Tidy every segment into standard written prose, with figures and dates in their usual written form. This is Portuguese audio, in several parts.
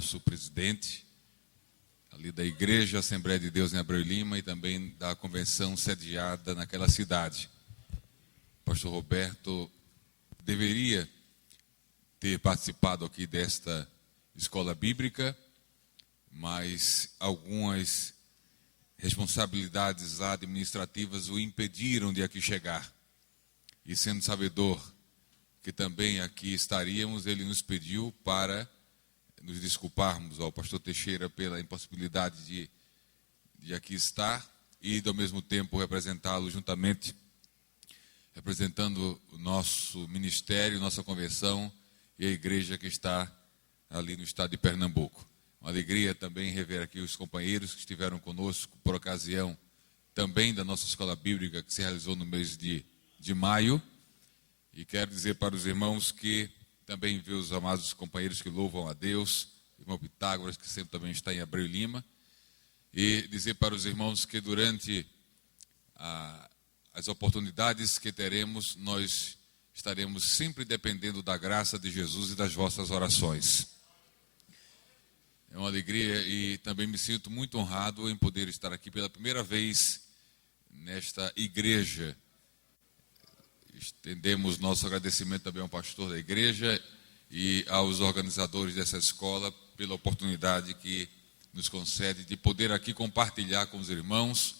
nosso presidente, ali da Igreja Assembleia de Deus em Abreu e Lima e também da convenção sediada naquela cidade. O pastor Roberto deveria ter participado aqui desta escola bíblica, mas algumas responsabilidades administrativas o impediram de aqui chegar. E sendo sabedor que também aqui estaríamos, ele nos pediu para nos desculparmos ao pastor Teixeira pela impossibilidade de aqui estar e, ao mesmo tempo, representá-lo juntamente, representando o nosso ministério, nossa convenção e a igreja que está ali no estado de Pernambuco. Uma alegria também rever aqui os companheiros que estiveram conosco por ocasião também da nossa escola bíblica que se realizou no mês de maio. E quero dizer para os irmãos que também ver os amados companheiros que louvam a Deus, o irmão Pitágoras, que sempre também está em Abreu e Lima, e dizer para os irmãos que durante as oportunidades que teremos, nós estaremos sempre dependendo da graça de Jesus e das vossas orações. É uma alegria e também me sinto muito honrado em poder estar aqui pela primeira vez nesta igreja. Estendemos nosso agradecimento também ao pastor da igreja e aos organizadores dessa escola pela oportunidade que nos concede de poder aqui compartilhar com os irmãos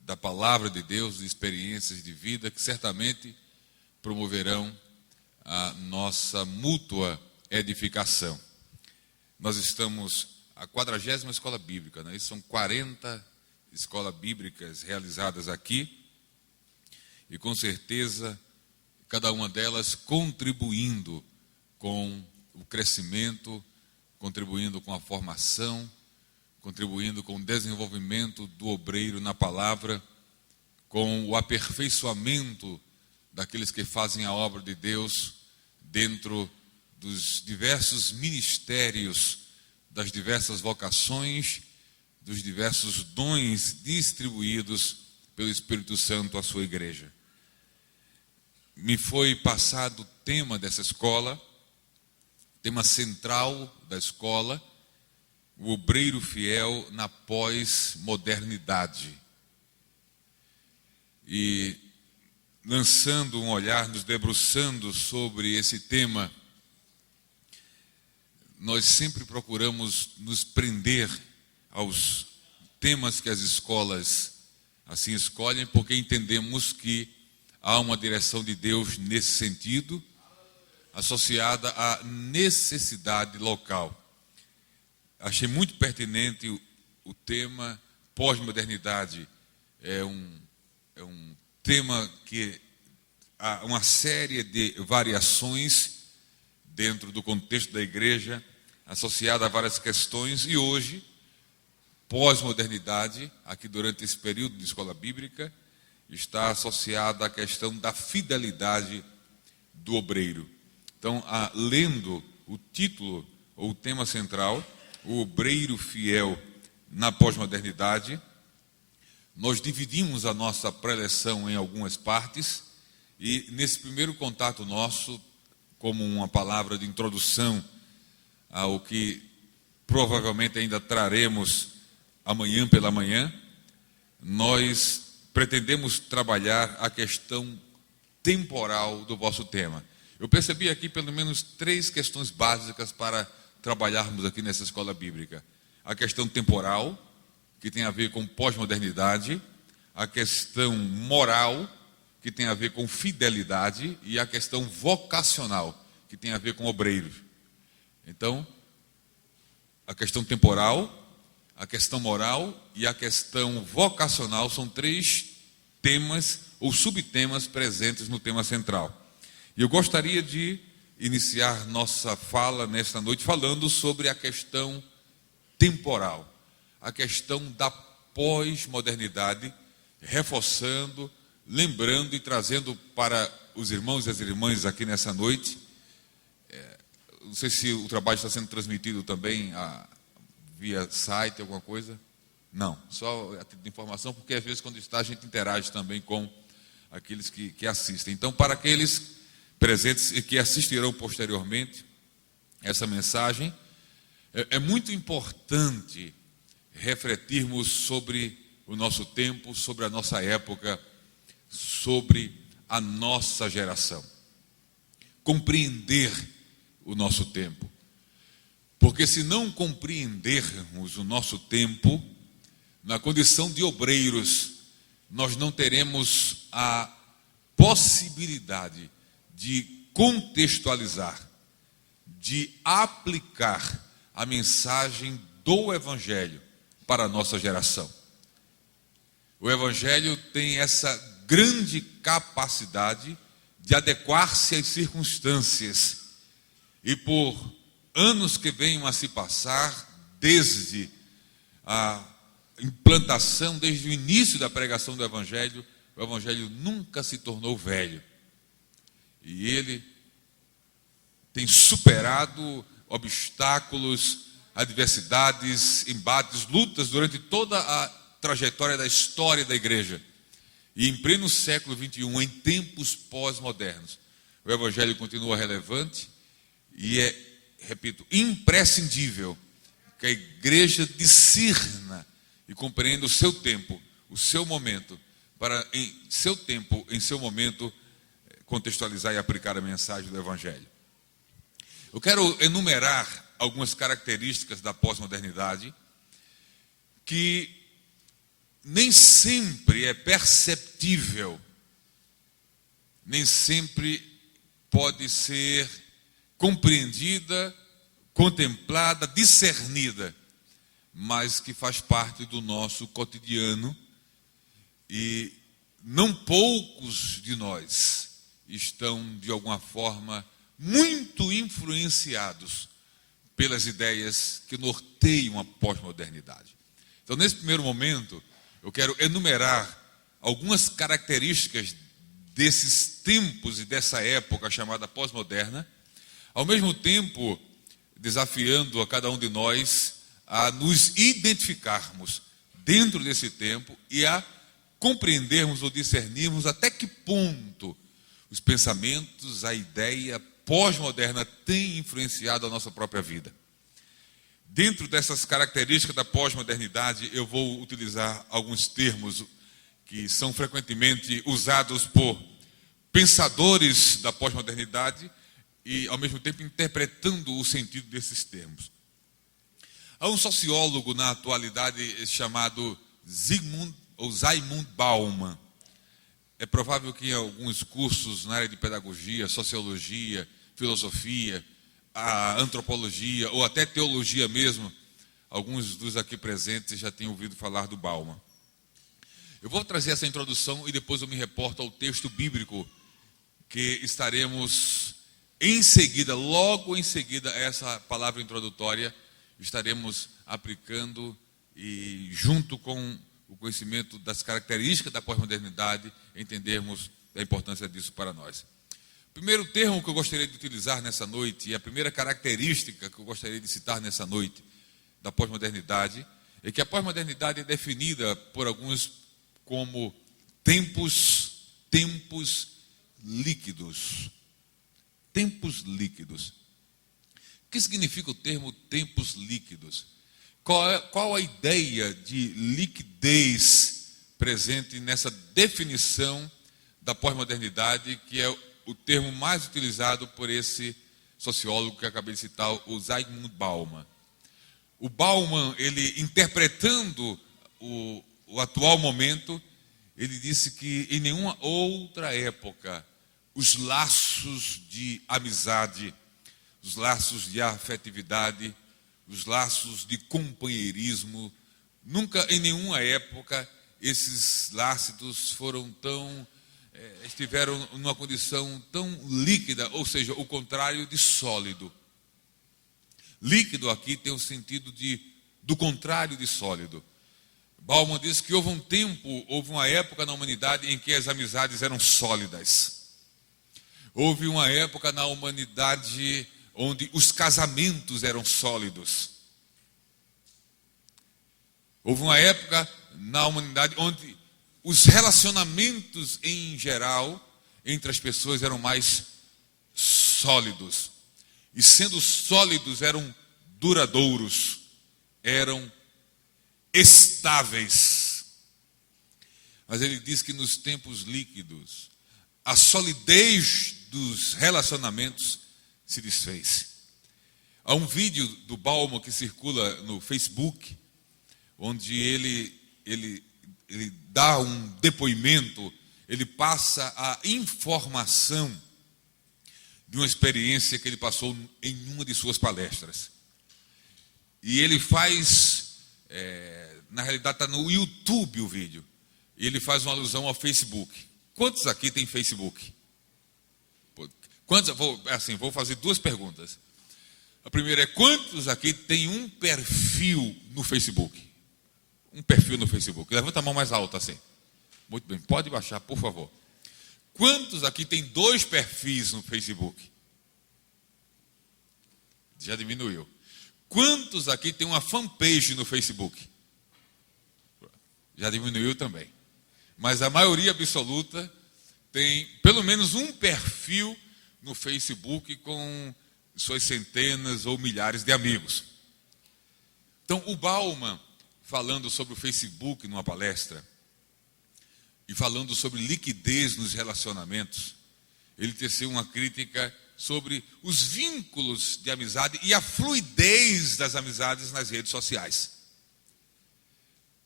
da palavra de Deus, de experiências de vida que certamente promoverão a nossa mútua edificação. Nós estamos a 40ª escola bíblica, né? São 40 escolas bíblicas realizadas aqui e com certeza cada uma delas contribuindo com o crescimento, contribuindo com a formação, contribuindo com o desenvolvimento do obreiro na palavra, com o aperfeiçoamento daqueles que fazem a obra de Deus dentro dos diversos ministérios, das diversas vocações, dos diversos dons distribuídos pelo Espírito Santo à sua igreja. Me foi passado o tema dessa escola, tema central da escola, o obreiro fiel na pós-modernidade. E lançando um olhar, nos debruçando sobre esse tema, nós sempre procuramos nos prender aos temas que as escolas assim escolhem, porque entendemos que há uma direção de Deus nesse sentido, associada à necessidade local. Achei muito pertinente o tema pós-modernidade. É um tema que há uma série de variações dentro do contexto da igreja, associada a várias questões, e hoje, pós-modernidade, aqui durante esse período de escola bíblica, está associada à questão da fidelidade do obreiro. Então, lendo o título, ou o tema central, o obreiro fiel na pós-modernidade, nós dividimos a nossa preleção em algumas partes, e nesse primeiro contato nosso, como uma palavra de introdução ao que provavelmente ainda traremos amanhã pela manhã, nós pretendemos trabalhar a questão temporal do vosso tema. Eu percebi aqui pelo menos 3 questões básicas para trabalharmos aqui nessa escola bíblica. A questão temporal, que tem a ver com pós-modernidade, a questão moral, que tem a ver com fidelidade, e a questão vocacional, que tem a ver com obreiros. Então, a questão temporal, a questão moral e a questão vocacional são 3 temas ou subtemas presentes no tema central. E eu gostaria de iniciar nossa fala nesta noite falando sobre a questão temporal, a questão da pós-modernidade, reforçando, lembrando e trazendo para os irmãos e as irmãs aqui nessa noite. Não sei se o trabalho está sendo transmitido também via site, alguma coisa. Não, só a título de informação, porque às vezes quando está a gente interage também com aqueles que assistem. Então, para aqueles presentes e que assistirão posteriormente, essa mensagem, é muito importante refletirmos sobre o nosso tempo, sobre a nossa época, sobre a nossa geração. Compreender o nosso tempo. Porque se não compreendermos o nosso tempo, na condição de obreiros, nós não teremos a possibilidade de contextualizar, de aplicar a mensagem do Evangelho para a nossa geração. O Evangelho tem essa grande capacidade de adequar-se às circunstâncias. E por anos que venham a se passar, desde a implantação, desde o início da pregação do Evangelho, o Evangelho nunca se tornou velho. E ele tem superado obstáculos, adversidades, embates, lutas durante toda a trajetória da história da igreja. E em pleno século XXI, em tempos pós-modernos, o Evangelho continua relevante e é, repito, imprescindível que a igreja discirna e compreenda o seu tempo, o seu momento, para em seu tempo, em seu momento, contextualizar e aplicar a mensagem do Evangelho. Eu quero enumerar algumas características da pós-modernidade que nem sempre é perceptível, nem sempre pode ser compreendida, contemplada, discernida, mas que faz parte do nosso cotidiano e não poucos de nós estão, de alguma forma, muito influenciados pelas ideias que norteiam a pós-modernidade. Então, nesse primeiro momento, eu quero enumerar algumas características desses tempos e dessa época chamada pós-moderna, ao mesmo tempo desafiando a cada um de nós a nos identificarmos dentro desse tempo e a compreendermos ou discernirmos até que ponto os pensamentos, a ideia pós-moderna têm influenciado a nossa própria vida. Dentro dessas características da pós-modernidade, eu vou utilizar alguns termos que são frequentemente usados por pensadores da pós-modernidade e, ao mesmo tempo, interpretando o sentido desses termos. Há um sociólogo na atualidade chamado Zygmunt Bauman. É provável que em alguns cursos na área de pedagogia, sociologia, filosofia, a antropologia ou até teologia mesmo, alguns dos aqui presentes já tenham ouvido falar do Bauman. Eu vou trazer essa introdução e depois eu me reporto ao texto bíblico que estaremos em seguida, logo em seguida a essa palavra introdutória, estaremos aplicando e junto com o conhecimento das características da pós-modernidade, entendermos a importância disso para nós. O primeiro termo que eu gostaria de utilizar nessa noite, e a primeira característica que eu gostaria de citar nessa noite da pós-modernidade, é que a pós-modernidade é definida por alguns como tempos líquidos. Tempos líquidos. O que significa o termo tempos líquidos? Qual a ideia de liquidez presente nessa definição da pós-modernidade, que é o termo mais utilizado por esse sociólogo que eu acabei de citar, o Zygmunt Bauman. O Bauman, ele interpretando o atual momento, ele disse que em nenhuma outra época os laços de amizade, os laços de afetividade, os laços de companheirismo, nunca em nenhuma época esses laços foram estiveram numa condição tão líquida, ou seja, o contrário de sólido. Líquido aqui tem o sentido do contrário de sólido. Bauman diz que houve uma época na humanidade em que as amizades eram sólidas. Houve uma época na humanidade onde os casamentos eram sólidos. Houve uma época na humanidade onde os relacionamentos em geral entre as pessoas eram mais sólidos. e sendo sólidos, eram duradouros, eram estáveis. Mas ele diz que nos tempos líquidos, a solidez dos relacionamentos se desfez. Há um vídeo do Bauman que circula no Facebook, onde ele dá um depoimento, ele passa a informação de uma experiência que ele passou em uma de suas palestras. E ele faz, na realidade está no YouTube o vídeo, e ele faz uma alusão ao Facebook. Quantos aqui tem Facebook? Quantos? Vou fazer duas perguntas. A primeira é: quantos aqui tem um perfil no Facebook? Um perfil no Facebook. Levanta a mão mais alta assim. Muito bem, pode baixar, por favor. Quantos aqui tem 2 perfis no Facebook? Já diminuiu. Quantos aqui tem uma fanpage no Facebook? Já diminuiu também. Mas a maioria absoluta tem pelo menos um perfil no Facebook com suas centenas ou milhares de amigos. Então, o Bauman, falando sobre o Facebook numa palestra, e falando sobre liquidez nos relacionamentos, ele teceu uma crítica sobre os vínculos de amizade e a fluidez das amizades nas redes sociais.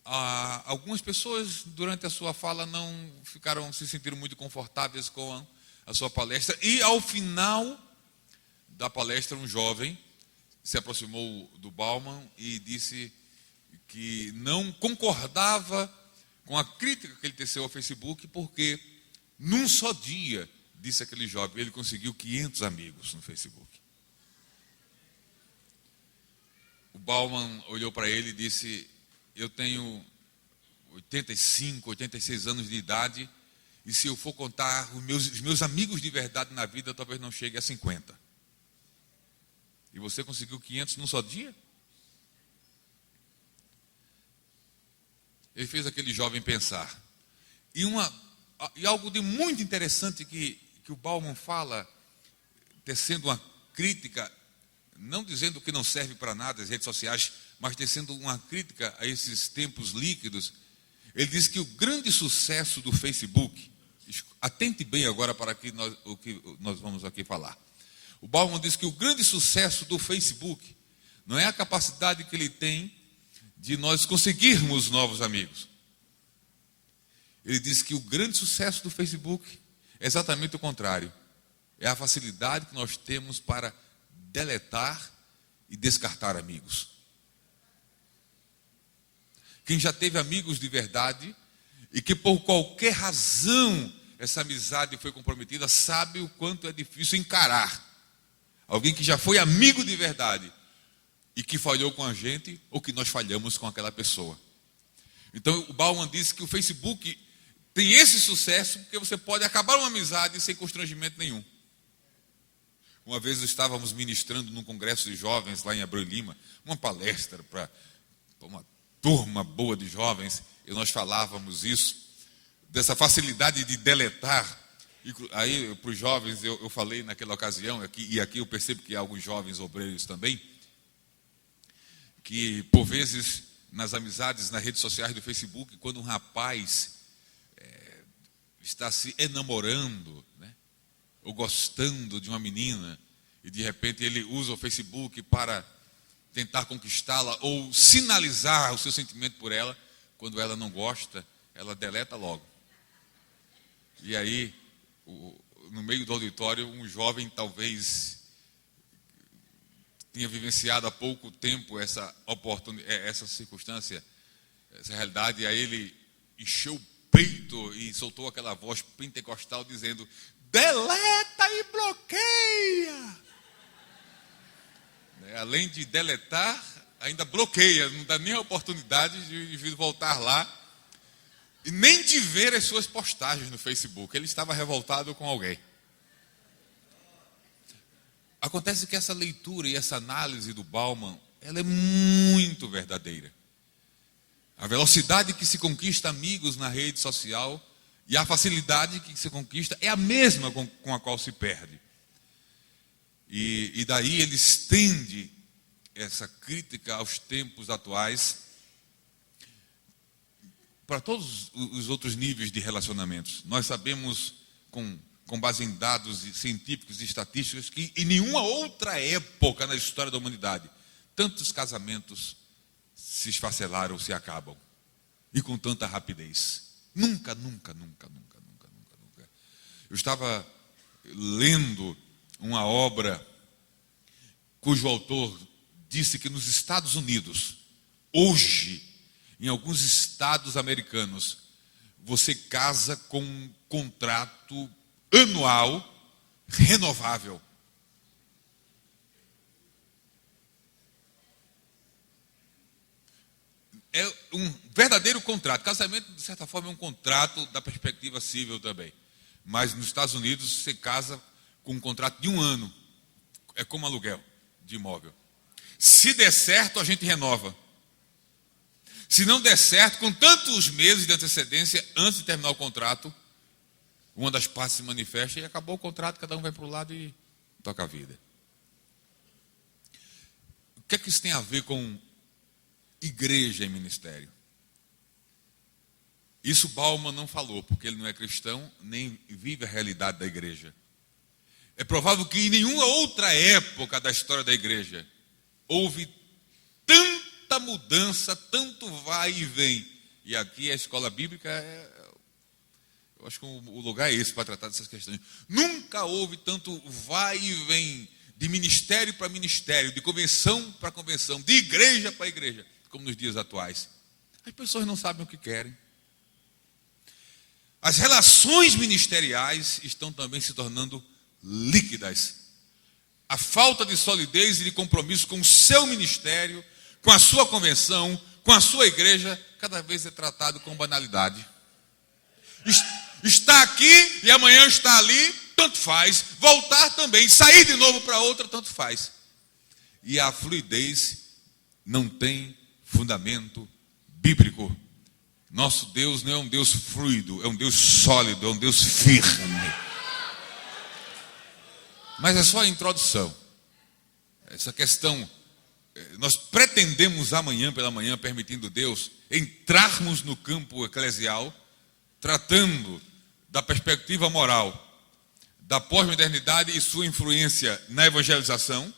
Algumas pessoas, durante a sua fala, não se sentiram muito confortáveis com a sua palestra, e ao final da palestra, um jovem se aproximou do Bauman e disse que não concordava com a crítica que ele teceu ao Facebook, porque num só dia, disse aquele jovem, ele conseguiu 500 amigos no Facebook. O Bauman olhou para ele e disse: eu tenho 85, 86 anos de idade, e se eu for contar os meus amigos de verdade na vida, talvez não chegue a 50. E você conseguiu 500 num só dia? Ele fez aquele jovem pensar. E algo de muito interessante que o Bauman fala, tecendo uma crítica, não dizendo que não serve para nada as redes sociais, mas tecendo uma crítica a esses tempos líquidos. Ele diz que o grande sucesso do Facebook, atente bem agora para o que nós vamos aqui falar. O Bauman diz que o grande sucesso do Facebook não é a capacidade que ele tem de nós conseguirmos novos amigos. Ele diz que o grande sucesso do Facebook é exatamente o contrário. É a facilidade que nós temos para deletar e descartar amigos. Quem já teve amigos de verdade e que por qualquer razão essa amizade foi comprometida, sabe o quanto é difícil encarar alguém que já foi amigo de verdade e que falhou com a gente, ou que nós falhamos com aquela pessoa. Então, o Bauman disse que o Facebook tem esse sucesso porque você pode acabar uma amizade sem constrangimento nenhum. Uma vez estávamos ministrando num congresso de jovens lá em Abreu e Lima, uma palestra para uma turma boa de jovens, e nós falávamos isso, dessa facilidade de deletar. E aí, para os jovens, eu falei naquela ocasião, e aqui eu percebo que há alguns jovens obreiros também, que por vezes nas amizades, nas redes sociais do Facebook, quando um rapaz está se enamorando, né, ou gostando de uma menina, e de repente ele usa o Facebook para tentar conquistá-la ou sinalizar o seu sentimento por ela, quando ela não gosta, ela deleta logo. E aí, no meio do auditório, um jovem talvez tinha vivenciado há pouco tempo essa circunstância, essa realidade, e aí ele encheu o peito e soltou aquela voz pentecostal dizendo: deleta e bloqueia. Além de deletar, ainda bloqueia, não dá nem a oportunidade de voltar lá e nem de ver as suas postagens no Facebook. Ele estava revoltado com alguém. Acontece que essa leitura e essa análise do Bauman, ela é muito verdadeira. A velocidade que se conquista amigos na rede social e a facilidade que se conquista é a mesma com a qual se perde. E daí ele estende essa crítica aos tempos atuais para todos os outros níveis de relacionamentos. Nós sabemos, com base em dados científicos e estatísticas, que em nenhuma outra época na história da humanidade tantos casamentos se esfacelaram ou se acabam, e com tanta rapidez. Nunca. Eu estava lendo uma obra cujo autor disse que nos Estados Unidos, hoje, em alguns estados americanos, você casa com um contrato anual renovável. É um verdadeiro contrato. Casamento, de certa forma, é um contrato da perspectiva civil também. Mas nos Estados Unidos, você casa com um contrato de 1 ano. É como aluguel de imóvel. Se der certo, a gente renova. Se não der certo, com tantos meses de antecedência, antes de terminar o contrato, uma das partes se manifesta e acabou o contrato, cada um vai para o lado e toca a vida. O que é que isso tem a ver com igreja e ministério? Isso Bauman não falou, porque ele não é cristão, nem vive a realidade da igreja. É provável que em nenhuma outra época da história da igreja houve tanta mudança, tanto vai e vem. E aqui a escola bíblica, eu acho que o lugar é esse para tratar dessas questões. Nunca houve tanto vai e vem, de ministério para ministério, de convenção para convenção, de igreja para igreja, como nos dias atuais. As pessoas não sabem o que querem. As relações ministeriais estão também se tornando líquidas. A falta de solidez e de compromisso com o seu ministério, com a sua convenção, com a sua igreja, cada vez é tratado com banalidade. Está aqui e amanhã está ali, tanto faz. Voltar também, sair de novo para outra, tanto faz. E a fluidez não tem fundamento bíblico. Nosso Deus não é um Deus fluido, é um Deus sólido, é um Deus firme. Mas é só a introdução. Essa questão, nós pretendemos amanhã pela manhã, permitindo Deus, entrarmos no campo eclesial, tratando da perspectiva moral, da pós-modernidade e sua influência na evangelização,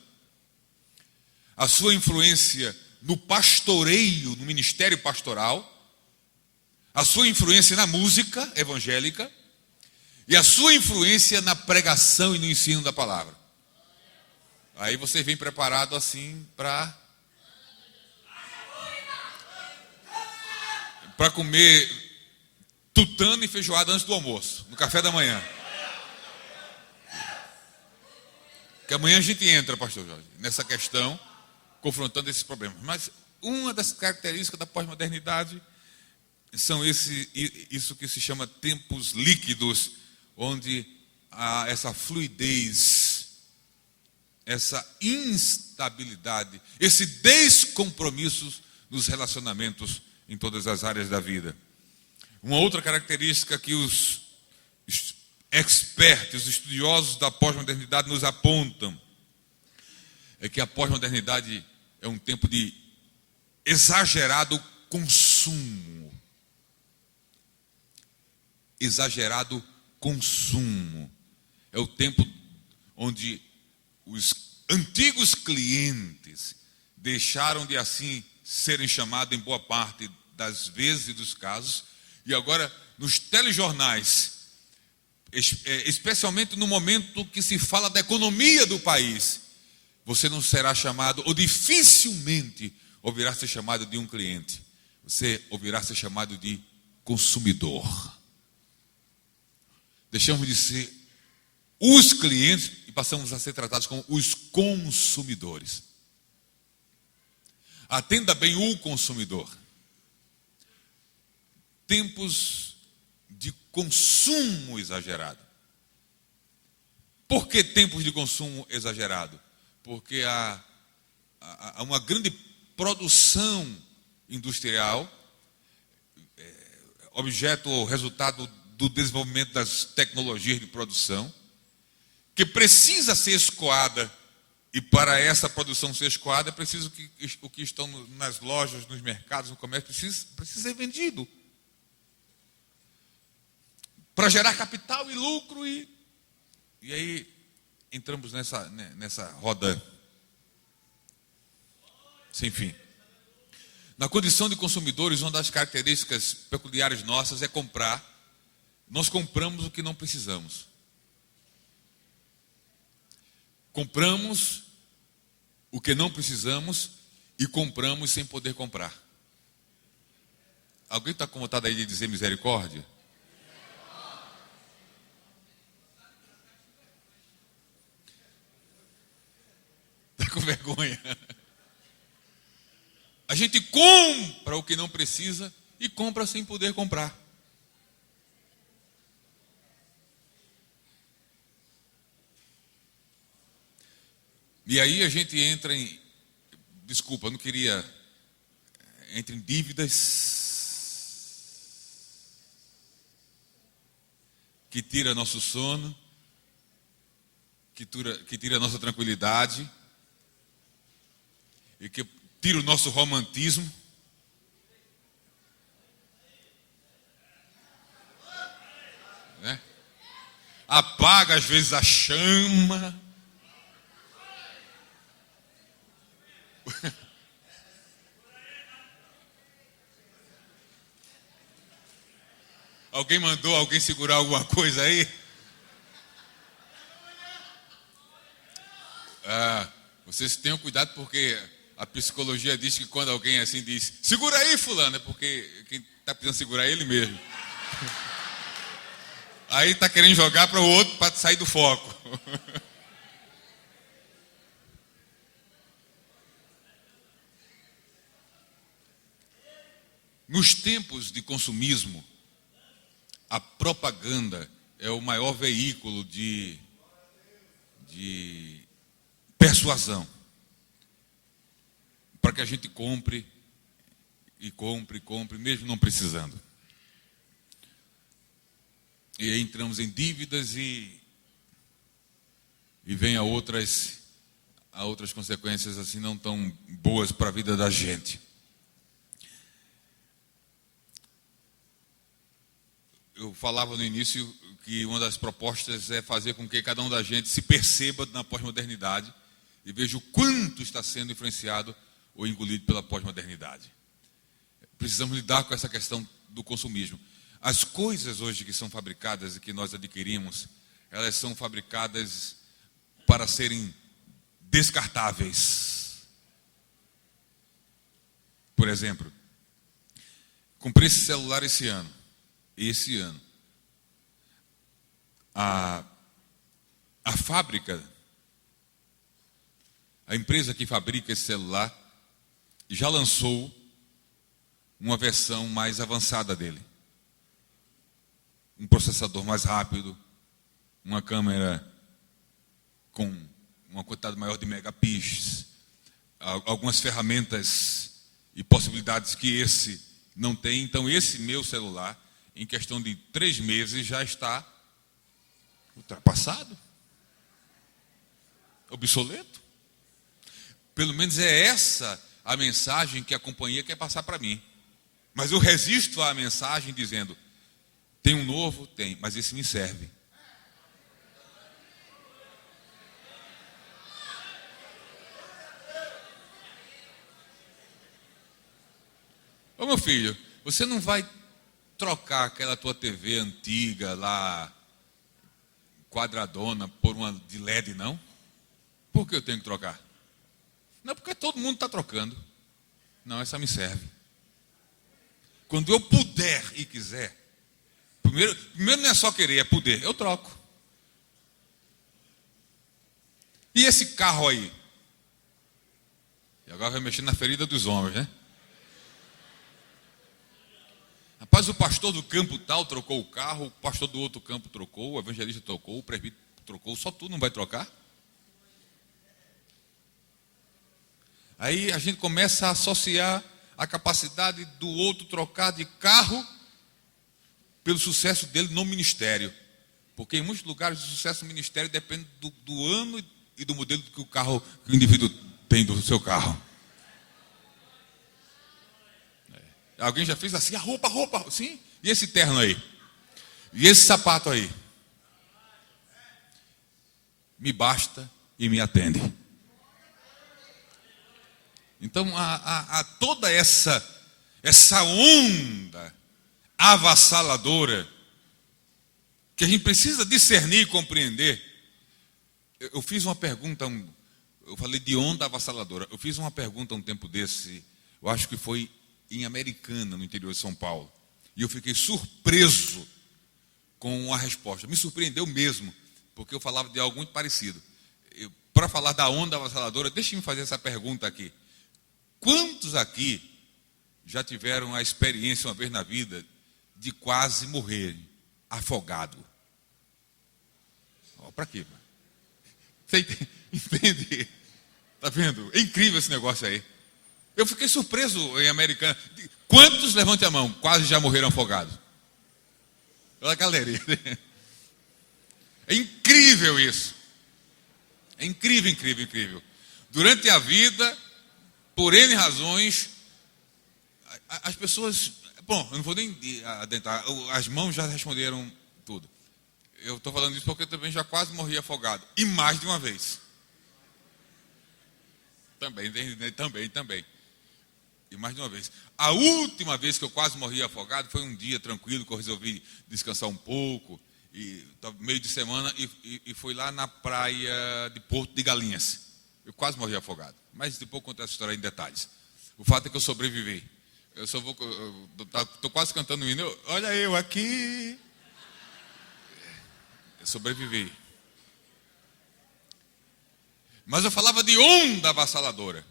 a sua influência no pastoreio, no ministério pastoral, a sua influência na música evangélica e a sua influência na pregação e no ensino da palavra. Aí você vem preparado assim para comer tutano e feijoada antes do almoço, no café da manhã. Que amanhã a gente entra, pastor Jorge, nessa questão, confrontando esses problemas. Mas uma das características da pós-modernidade são isso que se chama tempos líquidos, onde há essa fluidez, essa instabilidade, esse descompromisso nos relacionamentos em todas as áreas da vida. Uma outra característica que os expertos, os estudiosos da pós-modernidade nos apontam é que a pós-modernidade é um tempo de exagerado consumo. Exagerado consumo. É o tempo onde os antigos clientes deixaram de assim serem chamados em boa parte das vezes e dos casos, e agora nos telejornais, especialmente no momento que se fala da economia do país, você não será chamado, ou dificilmente ouvirá ser chamado de um cliente, você ouvirá ser chamado de consumidor. Deixamos de ser os clientes e passamos a ser tratados como os consumidores. Atenda bem o consumidor. Tempos de consumo exagerado. Por que tempos de consumo exagerado? Porque há uma grande produção industrial, objeto ou resultado do desenvolvimento das tecnologias de produção, que precisa ser escoada E para essa produção ser escoada, é preciso que o que estão nas lojas, nos mercados, no comércio, precisa ser vendido. Para gerar capital e lucro. E aí entramos nessa roda sem fim. Na condição de consumidores, uma das características peculiares nossas é comprar. Nós compramos o que não precisamos. Compramos o que não precisamos e compramos sem poder comprar. Alguém está com vontade aí de dizer misericórdia? Está com vergonha? A gente compra o que não precisa e compra sem poder comprar. E aí a gente entra em... Desculpa, eu não queria... Entra em dívidas que tira nosso sono, que tira nossa tranquilidade e que tira o nosso romantismo. Né? Apaga às vezes a chama. Alguém mandou alguém segurar alguma coisa aí? Vocês tenham cuidado, porque a psicologia diz que quando alguém assim diz, segura aí, fulano, é porque quem está precisando segurar é ele mesmo. Aí está querendo jogar para o outro para sair do foco. Nos tempos de consumismo, a propaganda é o maior veículo de persuasão para que a gente compre, mesmo não precisando. E aí entramos em dívidas e vem a outras consequências assim não tão boas para a vida da gente. Eu falava no início que uma das propostas é fazer com que cada um da gente se perceba na pós-modernidade e veja o quanto está sendo influenciado ou engolido pela pós-modernidade. Precisamos lidar com essa questão do consumismo. As coisas hoje que são fabricadas e que nós adquirimos, elas são fabricadas para serem descartáveis. Por exemplo, comprei esse celular esse ano. A fábrica, a empresa que fabrica esse celular, já lançou uma versão mais avançada dele. Um processador mais rápido, uma câmera com uma quantidade maior de megapixels, algumas ferramentas e possibilidades que esse não tem. Então, esse meu celular, em questão de 3 meses, já está ultrapassado, obsoleto. Pelo menos é essa a mensagem que a companhia quer passar para mim. Mas eu resisto à mensagem dizendo, tem um novo? Tem, mas esse me serve. Ô meu filho, você não vai trocar aquela tua TV antiga lá, quadradona, por uma de LED, não? Por que eu tenho que trocar? Não, porque todo mundo está trocando. Não, essa me serve. Quando eu puder e quiser, primeiro não é só querer, é poder, eu troco. E esse carro aí? E agora vai mexer na ferida dos homens, né? Rapaz, o pastor do campo tal trocou o carro, o pastor do outro campo trocou, o evangelista trocou, o presbítero trocou, só tu não vai trocar? Aí a gente começa a associar a capacidade do outro trocar de carro pelo sucesso dele no ministério. Porque em muitos lugares o sucesso no ministério depende do ano e do modelo que o indivíduo tem do seu carro. Alguém já fez assim, a roupa, sim? E esse terno aí? E esse sapato aí? Me basta e me atende. Então, há toda essa onda avassaladora que a gente precisa discernir e compreender. Eu fiz uma pergunta, eu falei de onda avassaladora. Eu fiz uma pergunta um tempo desse, eu acho que foi em Americana, no interior de São Paulo. E eu fiquei surpreso com a resposta. Me surpreendeu mesmo, porque eu falava de algo muito parecido. Para falar da onda avassaladora, deixe-me fazer essa pergunta aqui. Quantos aqui já tiveram a experiência uma vez na vida de quase morrer afogado? Para quê? Você entende? Está vendo? É incrível esse negócio aí. Eu fiquei surpreso em Americana. Quantos, levante a mão, quase já morreram afogados? Olha a galeria. É incrível isso. É incrível, incrível, incrível. Durante a vida, por N razões, as pessoas... Bom, eu não vou nem adentrar. As mãos já responderam tudo. Eu estou falando isso porque eu também já quase morri afogado. E mais de uma vez. Também. E mais de uma vez. A última vez que eu quase morri afogado foi um dia tranquilo, que eu resolvi descansar um pouco, e meio de semana, e fui lá na praia de Porto de Galinhas. Eu quase morri afogado. Mas depois eu conto essa história em detalhes. O fato é que eu sobrevivi. Estou quase cantando o hino. Olha eu aqui. Eu sobrevivi. Mas eu falava de onda avassaladora.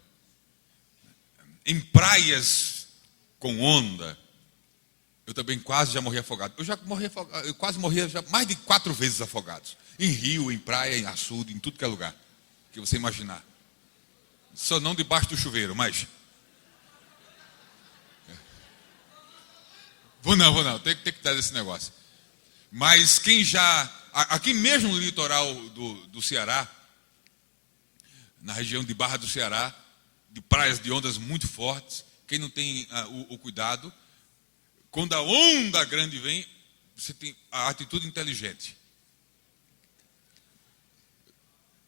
Em praias com onda, eu também quase já morri afogado. Eu quase morri já mais de 4 vezes afogado. Em rio, em praia, em açude, em tudo que é lugar que você imaginar. Só não debaixo do chuveiro, mas... Vou não. Tem que dar esse negócio. Mas quem já... Aqui mesmo no litoral do Ceará, na região de Barra do Ceará, de praias de ondas muito fortes, quem não tem o cuidado, quando a onda grande vem, você tem a atitude inteligente.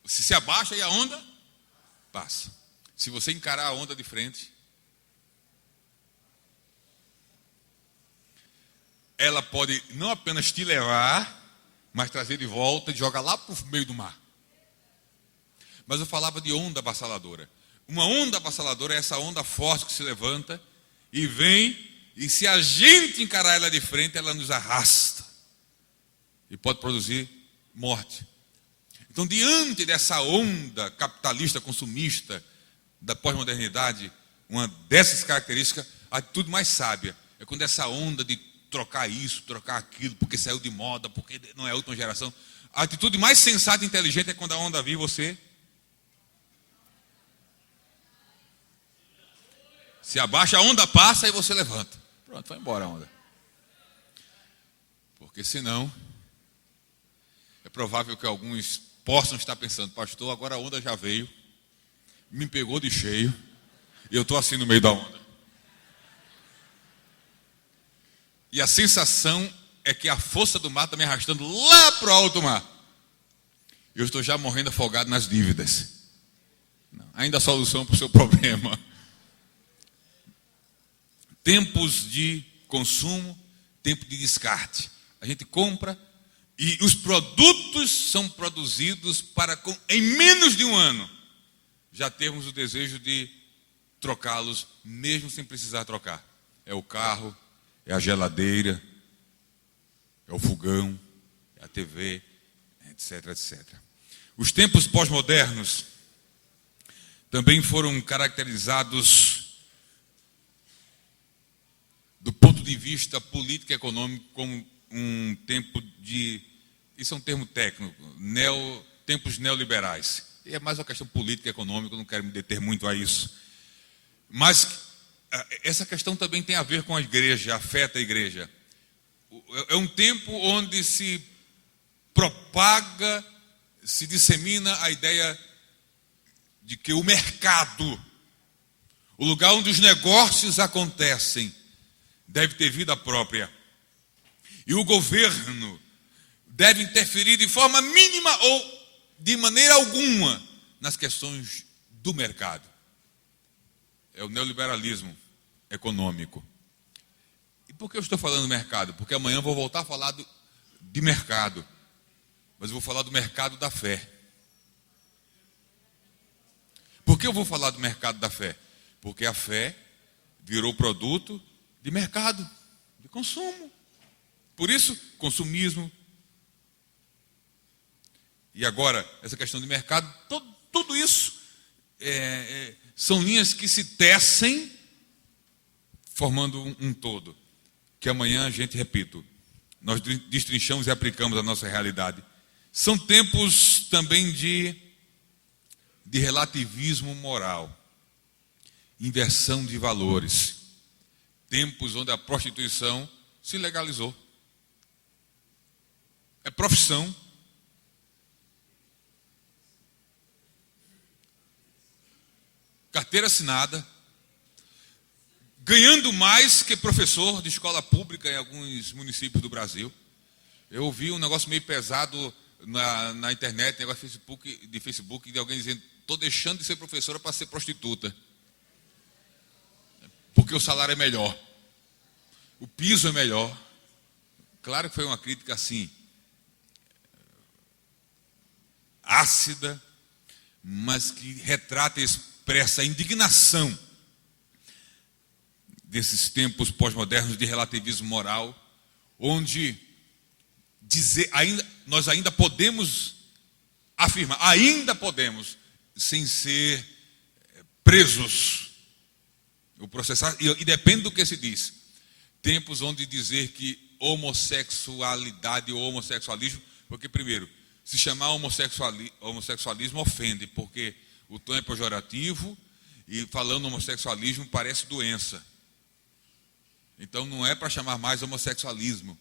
Você se abaixa e a onda passa. Se você encarar a onda de frente, ela pode não apenas te levar, mas trazer de volta e jogar lá para o meio do mar. Mas eu falava de onda avassaladora. Uma onda avassaladora é essa onda forte que se levanta e vem, e se a gente encarar ela de frente, ela nos arrasta. E pode produzir morte. Então, diante dessa onda capitalista, consumista, da pós-modernidade, uma dessas características, a atitude mais sábia é quando essa onda de trocar isso, trocar aquilo, porque saiu de moda, porque não é a última geração. A atitude mais sensata e inteligente é quando a onda vir, você se abaixa, a onda passa e você levanta. Pronto, vai embora a onda. Porque senão, é provável que alguns possam estar pensando, pastor, agora a onda já veio, me pegou de cheio, e eu estou assim no meio da onda. E a sensação é que a força do mar está me arrastando lá para o alto mar. Eu estou já morrendo afogado nas dívidas. Não, ainda a solução para o seu problema. Tempos de consumo, tempo de descarte. A gente compra e os produtos são produzidos para, em menos de um ano, já termos o desejo de trocá-los, mesmo sem precisar trocar. É o carro, é a geladeira, é o fogão, é a TV, etc, etc. Os tempos pós-modernos também foram caracterizados do ponto de vista político e econômico como um tempo de... Isso é um termo técnico, tempos neoliberais. E é mais uma questão política e econômica, eu não quero me deter muito a isso. Mas essa questão também tem a ver com a igreja, afeta a igreja. É um tempo onde se propaga, se dissemina a ideia de que o mercado, o lugar onde os negócios acontecem, deve ter vida própria. E o governo deve interferir de forma mínima ou de maneira alguma nas questões do mercado. É o neoliberalismo econômico. E por que eu estou falando do mercado? Porque amanhã eu vou voltar a falar de mercado, mas eu vou falar do mercado da fé. Por que eu vou falar do mercado da fé? Porque a fé virou produto de mercado, de consumo. Por isso, consumismo. E agora, essa questão de mercado, tudo isso são linhas que se tecem, formando um todo. Que amanhã a gente, repito, nós destrinchamos e aplicamos a nossa realidade. São tempos também de relativismo moral, inversão de valores. Tempos onde a prostituição se legalizou. É profissão. Carteira assinada. Ganhando mais que professor de escola pública em alguns municípios do Brasil. Eu ouvi um negócio meio pesado na internet, negócio de Facebook, de alguém dizendo: estou deixando de ser professora para ser prostituta. Porque o salário é melhor. O piso é melhor. Claro que foi uma crítica assim, ácida, mas que retrata e expressa a indignação desses tempos pós-modernos de relativismo moral, onde nós ainda podemos afirmar, sem ser presos, o processar, e depende do que se diz. Tempos onde dizer que homossexualidade ou homossexualismo, porque primeiro, se chamar homossexualismo ofende, porque o tom é pejorativo e falando homossexualismo parece doença. Então não é para chamar mais homossexualismo,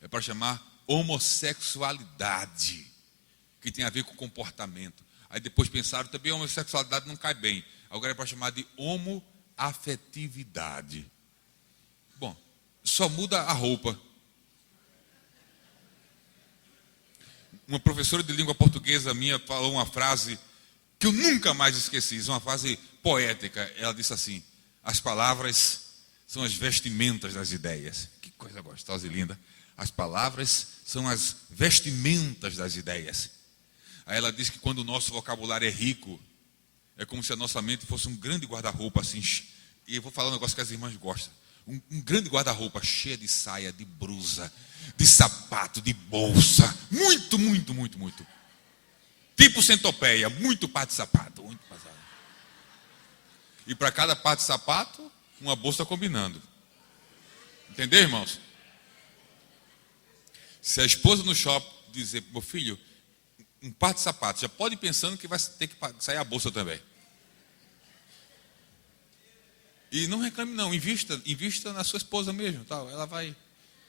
é para chamar homossexualidade, que tem a ver com comportamento. Aí depois pensaram também: a homossexualidade não cai bem, agora é para chamar de homoafetividade. Bom, só muda a roupa. Uma professora de língua portuguesa minha falou uma frase que eu nunca mais esqueci, uma frase poética. Ela disse assim: as palavras são as vestimentas das ideias. Que coisa gostosa e linda. As palavras são as vestimentas das ideias. Aí ela diz que quando o nosso vocabulário é rico, é como se a nossa mente fosse um grande guarda-roupa assim. E eu vou falar um negócio que as irmãs gostam. Um grande guarda-roupa cheio de saia, de blusa, de sapato, de bolsa. Muito, muito, muito, muito. Tipo centopeia, muito par de sapato. Muito par de sapato. E para cada par de sapato, uma bolsa combinando. Entendeu, irmãos? Se a esposa no shopping dizer: meu filho, um par de sapatos, já pode ir pensando que vai ter que sair a bolsa também. E não reclame não, invista na sua esposa mesmo, tal. Ela vai,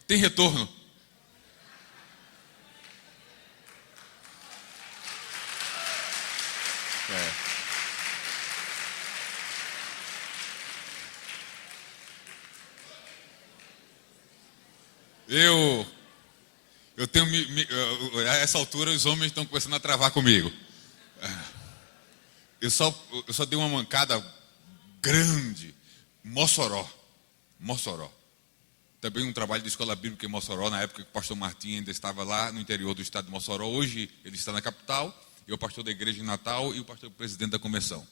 tem retorno. Eu tenho, a essa altura os homens estão começando a travar comigo. Eu só dei uma mancada grande. Mossoró. Também um trabalho de escola bíblica em Mossoró, na época que o pastor Martim ainda estava lá no interior do estado de Mossoró. Hoje ele está na capital, eu pastor da igreja em Natal e o pastor presidente da convenção.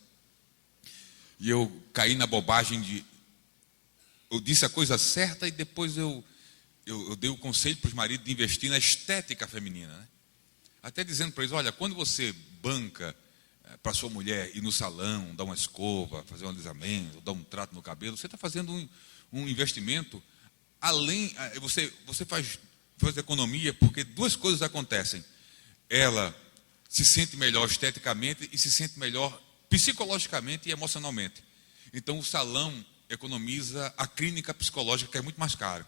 E eu caí na bobagem eu disse a coisa certa e depois eu dei o conselho para os maridos de investir na estética feminina, né? Até dizendo para eles: olha, quando você banca para sua mulher ir no salão, dar uma escova, fazer um alisamento, dar um trato no cabelo, você está fazendo um investimento além, você faz economia, porque duas coisas acontecem: ela se sente melhor esteticamente e se sente melhor psicologicamente e emocionalmente. Então o salão economiza a clínica psicológica, que é muito mais caro.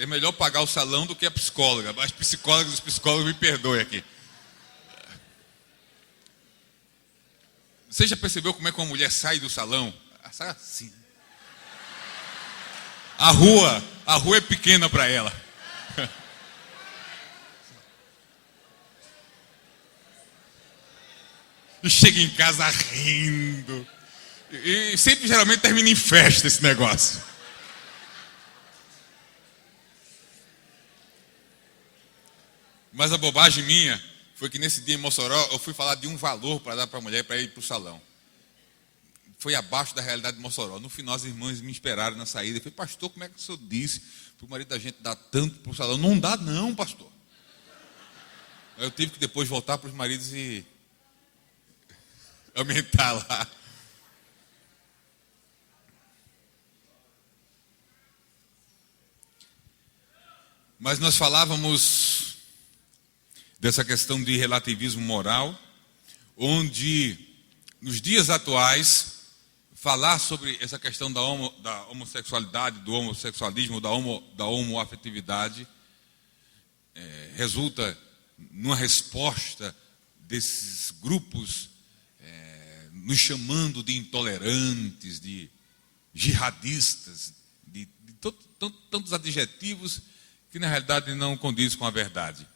é melhor pagar o salão do que a psicóloga. Mas psicólogos me perdoem aqui. Você já percebeu como é que uma mulher sai do salão? Ela sai assim. A rua é pequena para ela. E chega em casa rindo. E sempre, geralmente, termina em festa esse negócio. Mas a bobagem minha foi que nesse dia em Mossoró eu fui falar de um valor para dar para a mulher para ir para o salão. Foi abaixo da realidade de Mossoró. No final, as irmãs me esperaram na saída. Eu falei, pastor, como é que o senhor disse para o marido da gente dar tanto para o salão? Não dá não, pastor. Aí eu tive que depois voltar para os maridos e aumentar lá. Mas nós falávamos dessa questão de relativismo moral, onde nos dias atuais falar sobre essa questão da homossexualidade, do homossexualismo, da homoafetividade, resulta numa resposta desses grupos nos chamando de intolerantes, de jihadistas, de tantos adjetivos que na realidade não condiz com a verdade.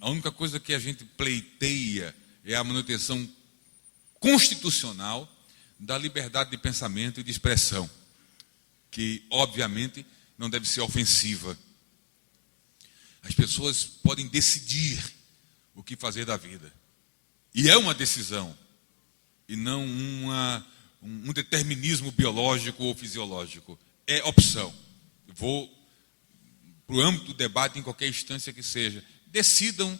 A única coisa que a gente pleiteia é a manutenção constitucional da liberdade de pensamento e de expressão, que obviamente não deve ser ofensiva. As pessoas podem decidir o que fazer da vida, e é uma decisão, e não um determinismo biológico ou fisiológico. É opção. Vou para o âmbito do debate em qualquer instância que seja. Decidam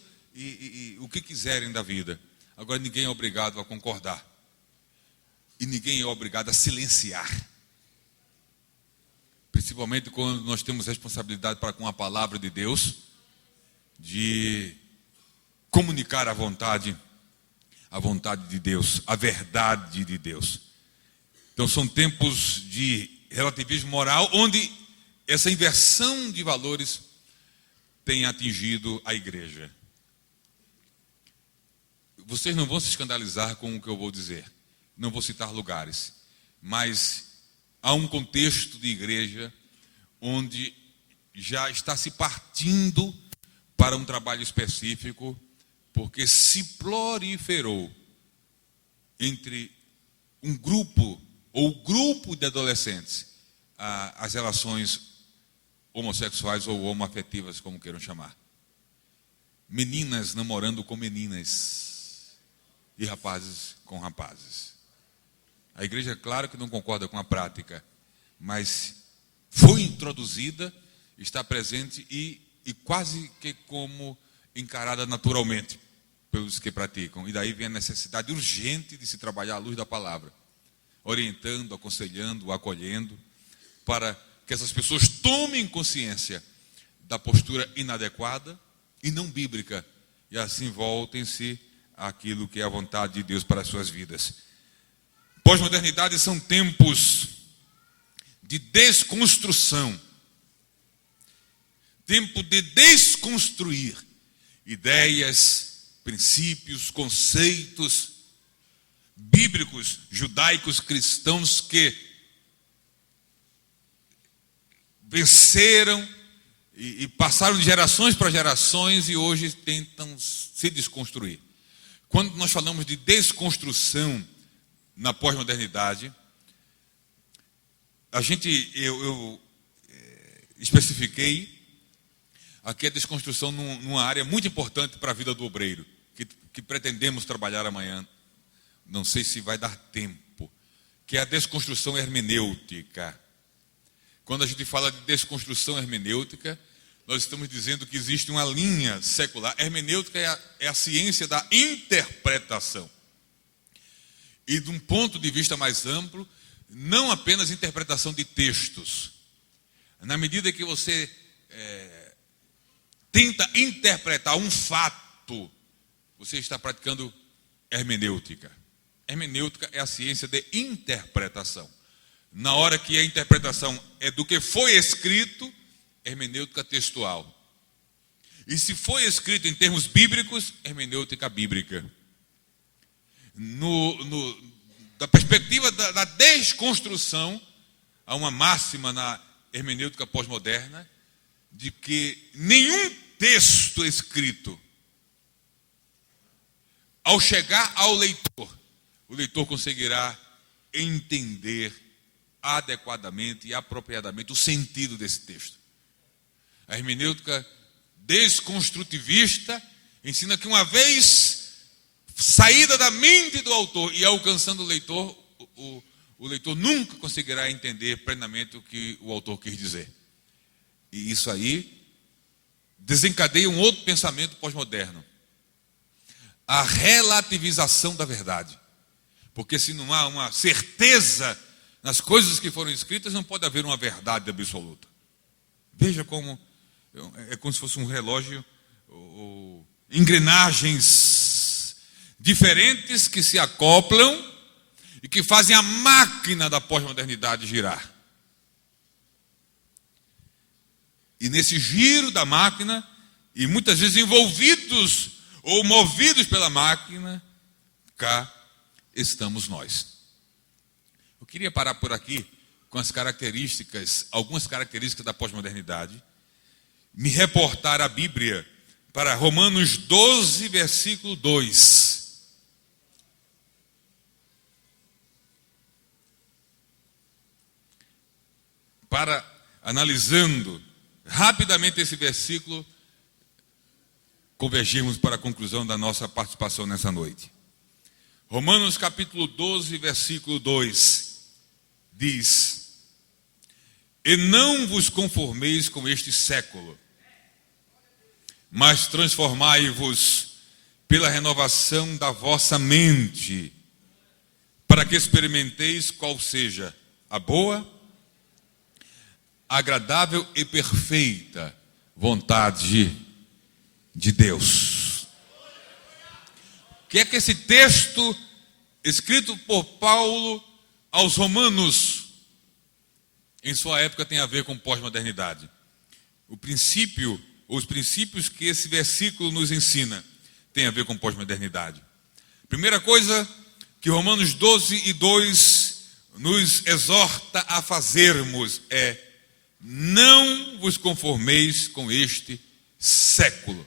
o que quiserem da vida. Agora, ninguém é obrigado a concordar. E ninguém é obrigado a silenciar. Principalmente quando nós temos responsabilidade para com a palavra de Deus, de comunicar a vontade de Deus, a verdade de Deus. Então são tempos de relativismo moral, onde essa inversão de valores tem atingido a igreja. Vocês não vão se escandalizar com o que eu vou dizer. Não vou citar lugares, mas há um contexto de igreja onde já está se partindo para um trabalho específico, porque se proliferou entre um grupo ou grupo de adolescentes as relações homossexuais ou homoafetivas, como queiram chamar. Meninas namorando com meninas e rapazes com rapazes. A igreja, claro que não concorda com a prática, mas foi introduzida, está presente e quase que como encarada naturalmente pelos que praticam. E daí vem a necessidade urgente de se trabalhar à luz da palavra, orientando, aconselhando, acolhendo, para que essas pessoas tomem consciência da postura inadequada e não bíblica, e assim voltem-se àquilo que é a vontade de Deus para as suas vidas. Pós-modernidade são tempos de desconstrução, tempo de desconstruir ideias, princípios, conceitos bíblicos, judaicos, cristãos que venceram e passaram de gerações para gerações e hoje tentam se desconstruir. Quando nós falamos de desconstrução na pós-modernidade, eu especifiquei aqui a desconstrução numa área muito importante para a vida do obreiro, que pretendemos trabalhar amanhã, não sei se vai dar tempo, que é a desconstrução hermenêutica. Quando a gente fala de desconstrução hermenêutica, nós estamos dizendo que existe uma linha secular. Hermenêutica é a ciência da interpretação. E de um ponto de vista mais amplo, não apenas interpretação de textos. Na medida que você tenta interpretar um fato, você está praticando hermenêutica. Hermenêutica é a ciência de interpretação. Na hora que a interpretação é do que foi escrito, hermenêutica textual. E se foi escrito em termos bíblicos, hermenêutica bíblica. Da perspectiva da desconstrução, há uma máxima na hermenêutica pós-moderna de que nenhum texto escrito, ao chegar ao leitor, o leitor conseguirá entender adequadamente e apropriadamente o sentido desse texto. A hermenêutica desconstrutivista ensina que uma vez saída da mente do autor e alcançando o leitor, o leitor nunca conseguirá entender plenamente o que o autor quis dizer. E isso aí desencadeia um outro pensamento pós-moderno. A relativização da verdade. Porque se não há uma certeza nas coisas que foram escritas, não pode haver uma verdade absoluta. Veja como é como se fosse um relógio, ou engrenagens diferentes que se acoplam e que fazem a máquina da pós-modernidade girar. E nesse giro da máquina, e muitas vezes envolvidos ou movidos pela máquina, cá estamos nós. Eu queria parar por aqui com as características, algumas características da pós-modernidade, me reportar a Bíblia para Romanos 12, versículo 2. Para, analisando rapidamente esse versículo, convergirmos para a conclusão da nossa participação nessa noite. Romanos capítulo 12, versículo 2, diz: E não vos conformeis com este século, mas transformai-vos pela renovação da vossa mente, para que experimenteis qual seja a boa, agradável e perfeita vontade de Deus. O que é que esse texto escrito por Paulo aos Romanos em sua época tem a ver com pós-modernidade? Os princípios que esse versículo nos ensina tem a ver com pós-modernidade. Primeira coisa que Romanos 12 e 2 nos exorta a fazermos é: não vos conformeis com este século.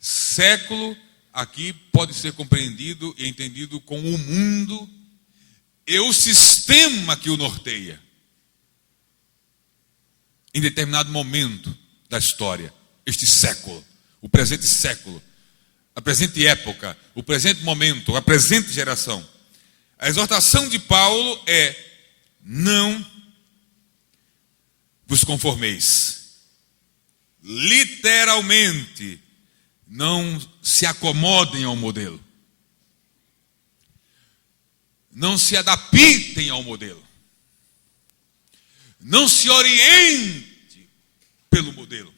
Século aqui pode ser compreendido e entendido como o mundo e o sistema que o norteia em determinado momento da história. Este século, o presente século, a presente época, o presente momento, a presente geração. A exortação de Paulo é: não vos conformeis. Literalmente, não se acomodem ao modelo. Não se adaptem ao modelo. Não se oriente pelo modelo.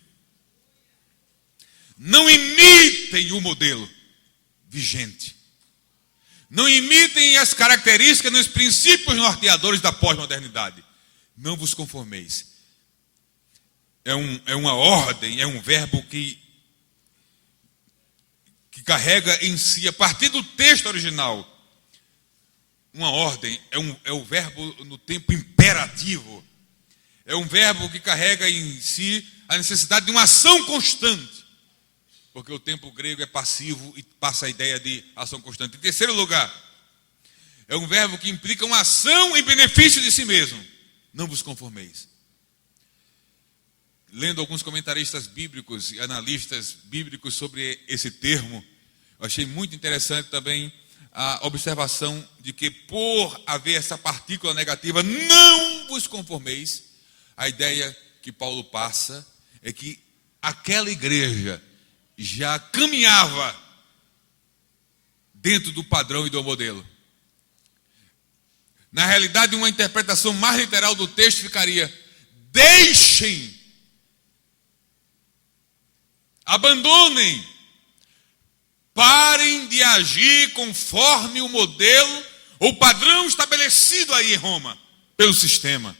Não imitem o modelo vigente. Não imitem as características nos princípios norteadores da pós-modernidade. Não vos conformeis. É uma ordem, é um verbo que carrega em si, a partir do texto original, uma ordem, é o verbo no tempo imperativo. É um verbo que carrega em si a necessidade de uma ação constante. Porque o tempo grego é passivo e passa a ideia de ação constante. Em terceiro lugar, é um verbo que implica uma ação em benefício de si mesmo. Não vos conformeis. Lendo alguns comentaristas bíblicos e analistas bíblicos sobre esse termo, eu achei muito interessante também a observação de que, por haver essa partícula negativa, não vos conformeis, a ideia que Paulo passa é que aquela igreja já caminhava dentro do padrão e do modelo. Na realidade, uma interpretação mais literal do texto ficaria: deixem, abandonem, parem de agir conforme o modelo ou padrão estabelecido aí em Roma, pelo sistema.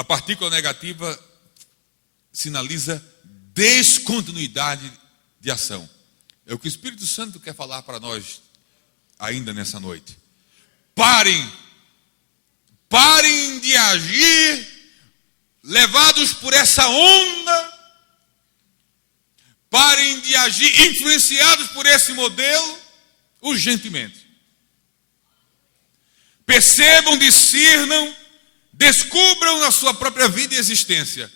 A partícula negativa sinaliza descontinuidade de ação. É o que o Espírito Santo quer falar para nós ainda nessa noite. Parem de agir levados por essa onda. Parem de agir influenciados por esse modelo urgentemente. Percebam, discernam, descubram na sua própria vida e existência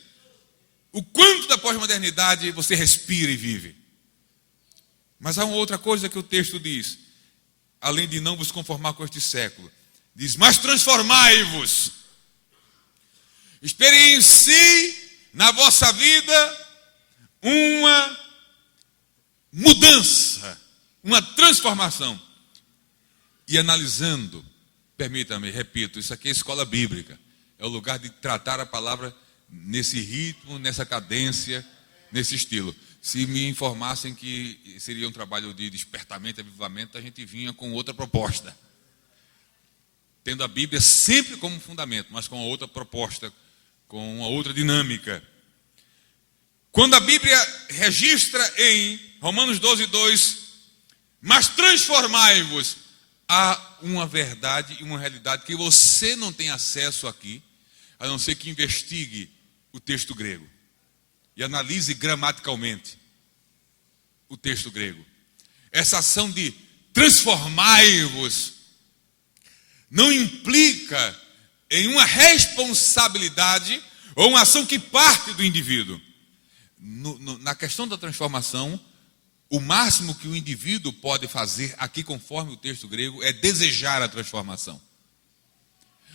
o quanto da pós-modernidade você respira e vive. Mas há uma outra coisa que o texto diz, além de não vos conformar com este século. Diz, mas transformai-vos. Experiencie na vossa vida uma mudança, uma transformação. E analisando, permita-me, repito, isso aqui é escola bíblica. É o lugar de tratar a palavra nesse ritmo, nessa cadência, nesse estilo. Se me informassem que seria um trabalho de despertamento, avivamento, a gente vinha com outra proposta. Tendo a Bíblia sempre como fundamento, mas com outra proposta, com uma outra dinâmica. Quando a Bíblia registra em Romanos 12:2, mas transformai-vos, há uma verdade e uma realidade que você não tem acesso aqui, a não ser que investigue o texto grego e analise gramaticalmente o texto grego. Essa ação de transformai-vos não implica em uma responsabilidade ou uma ação que parte do indivíduo. Na questão da transformação, o máximo que o indivíduo pode fazer, aqui conforme o texto grego, é desejar a transformação.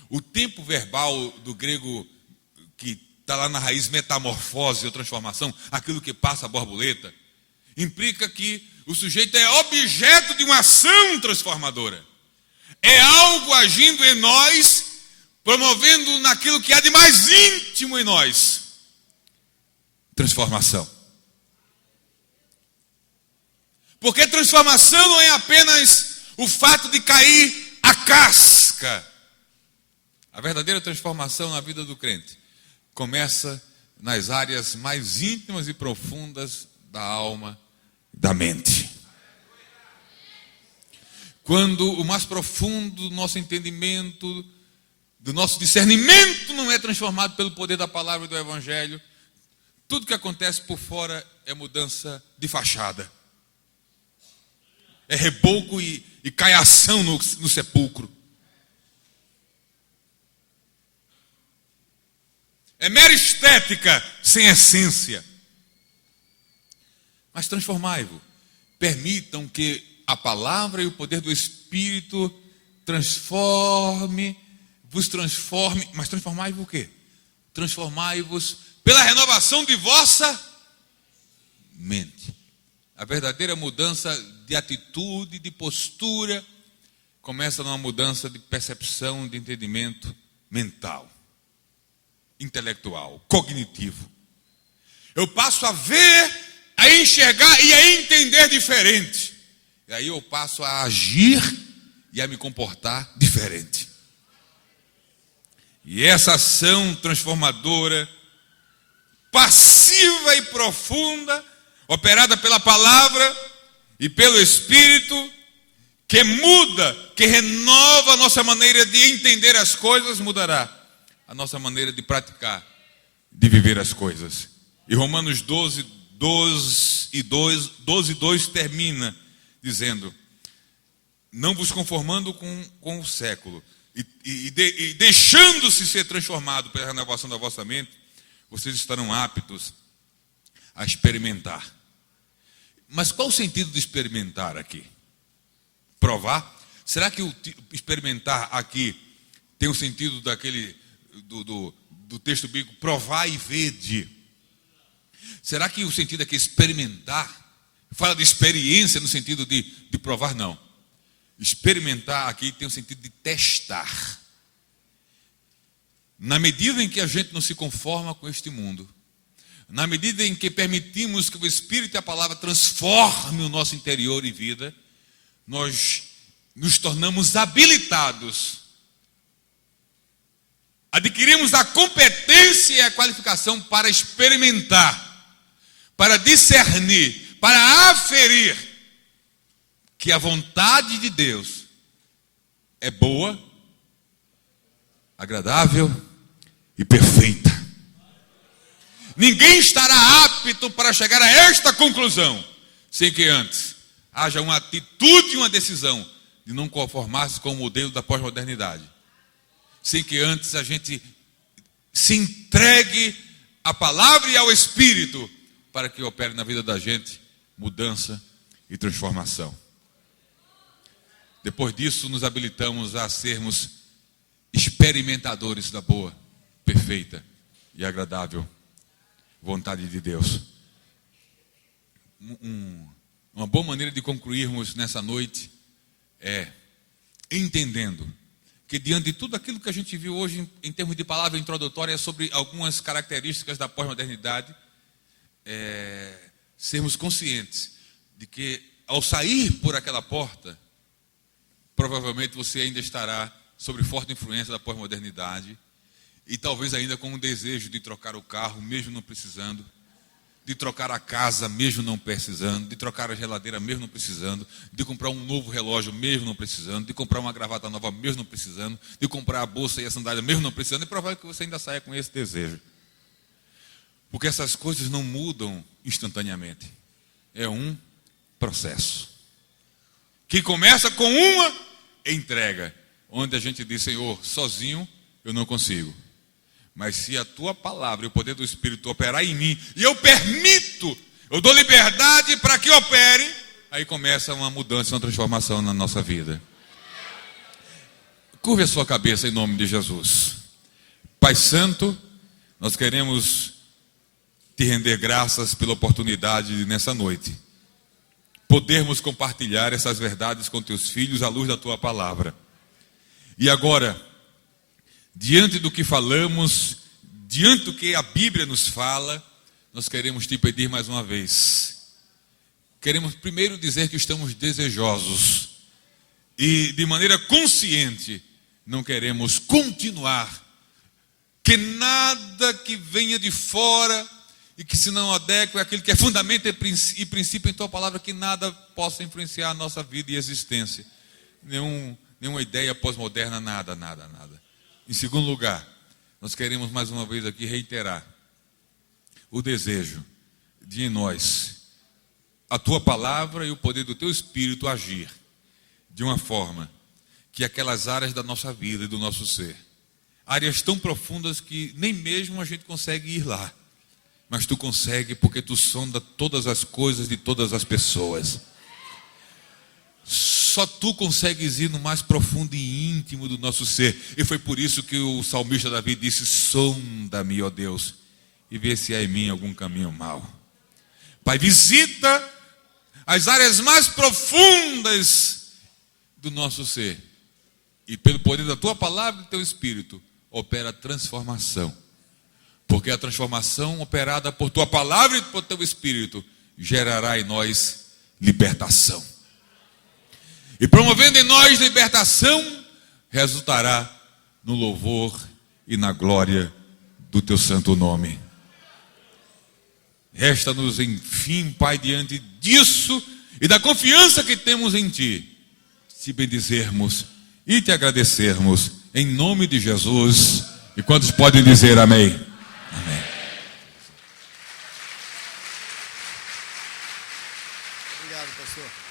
O tempo verbal do grego, que está lá na raiz metamorfose ou transformação, aquilo que passa a borboleta, implica que o sujeito é objeto de uma ação transformadora. É algo agindo em nós, promovendo naquilo que há de mais íntimo em nós. Transformação. Porque transformação não é apenas o fato de cair a casca. A verdadeira transformação na vida do crente começa nas áreas mais íntimas e profundas da alma e da mente. Quando o mais profundo do nosso entendimento, do nosso discernimento não é transformado pelo poder da palavra e do evangelho, tudo que acontece por fora é mudança de fachada. É reboco e caiação no sepulcro. É mera estética sem essência. Mas transformai-vos. Permitam que a palavra e o poder do Espírito vos transforme. Mas transformai-vos o quê? Transformai-vos pela renovação de vossa mente. A verdadeira mudança de atitude, de postura, começa numa mudança de percepção, de entendimento mental, intelectual, cognitivo. Eu passo a ver, a enxergar e a entender diferente. E aí eu passo a agir e a me comportar diferente. E essa ação transformadora, passiva e profunda, operada pela palavra e pelo Espírito, que muda, que renova a nossa maneira de entender as coisas, mudará a nossa maneira de praticar, de viver as coisas. E Romanos 12:2 termina dizendo, não vos conformando com o século, e deixando-se ser transformado pela renovação da vossa mente, vocês estarão aptos a experimentar. Mas qual o sentido de experimentar aqui? Provar? Será que o experimentar aqui tem o sentido do texto bíblico, provar e vede? Será que o sentido aqui é experimentar? Fala de experiência no sentido de provar? Não. Experimentar aqui tem o sentido de testar. Na medida em que a gente não se conforma com este mundo, na medida em que permitimos que o Espírito e a palavra transforme o nosso interior e vida, nós nos tornamos habilitados Adquirimos a competência e a qualificação para experimentar, para discernir, para aferir que a vontade de Deus é boa, agradável e perfeita. Ninguém estará apto para chegar a esta conclusão sem que antes haja uma atitude e uma decisão de não conformar-se com o modelo da pós-modernidade. Sem que antes a gente se entregue à palavra e ao Espírito para que opere na vida da gente mudança e transformação. Depois disso, nos habilitamos a sermos experimentadores da boa, perfeita e agradável vontade de Deus. Uma boa maneira de concluirmos nessa noite é entendendo que diante de tudo aquilo que a gente viu hoje em termos de palavra introdutória sobre algumas características da pós-modernidade, sermos conscientes de que ao sair por aquela porta, provavelmente você ainda estará sob forte influência da pós-modernidade e talvez ainda com um desejo de trocar o carro, mesmo não precisando, de trocar a casa, mesmo não precisando, de trocar a geladeira, mesmo não precisando, de comprar um novo relógio, mesmo não precisando, de comprar uma gravata nova, mesmo não precisando, de comprar a bolsa e a sandália, mesmo não precisando. É provável que você ainda saia com esse desejo. Porque essas coisas não mudam instantaneamente. É um processo que começa com uma entrega, onde a gente diz: Senhor, sozinho eu não consigo, mas se a tua palavra e o poder do Espírito operar em mim, e eu permito, eu dou liberdade para que opere, aí começa uma mudança, uma transformação na nossa vida. Curve a sua cabeça em nome de Jesus. Pai Santo, nós queremos te render graças pela oportunidade de, nessa noite, podermos compartilhar essas verdades com teus filhos à luz da tua palavra. E agora, diante do que falamos, diante do que a Bíblia nos fala, nós queremos te pedir mais uma vez. Queremos primeiro dizer que estamos desejosos e de maneira consciente não queremos continuar, que nada que venha de fora e que se não adeque àquilo que é fundamento e princípio em tua palavra, que nada possa influenciar a nossa vida e existência. Nenhuma ideia pós-moderna, nada. Em segundo lugar, nós queremos mais uma vez aqui reiterar o desejo de em nós a tua palavra e o poder do teu Espírito agir de uma forma que aquelas áreas da nossa vida e do nosso ser, áreas tão profundas que nem mesmo a gente consegue ir lá, mas tu consegue, porque tu sonda todas as coisas de todas as pessoas. Só tu consegues ir no mais profundo e íntimo do nosso ser. E foi por isso que o salmista Davi disse: sonda-me, ó Deus, e vê se há em mim algum caminho mau. Pai, visita as áreas mais profundas do nosso ser. E pelo poder da tua palavra e do teu Espírito, opera a transformação. Porque a transformação operada por tua palavra e por teu Espírito gerará em nós libertação. E promovendo em nós libertação, resultará no louvor e na glória do teu santo nome. Resta-nos, enfim, Pai, diante disso e da confiança que temos em Ti, te bendizermos e te agradecermos, em nome de Jesus. E quantos podem dizer amém? Amém. Obrigado, pastor.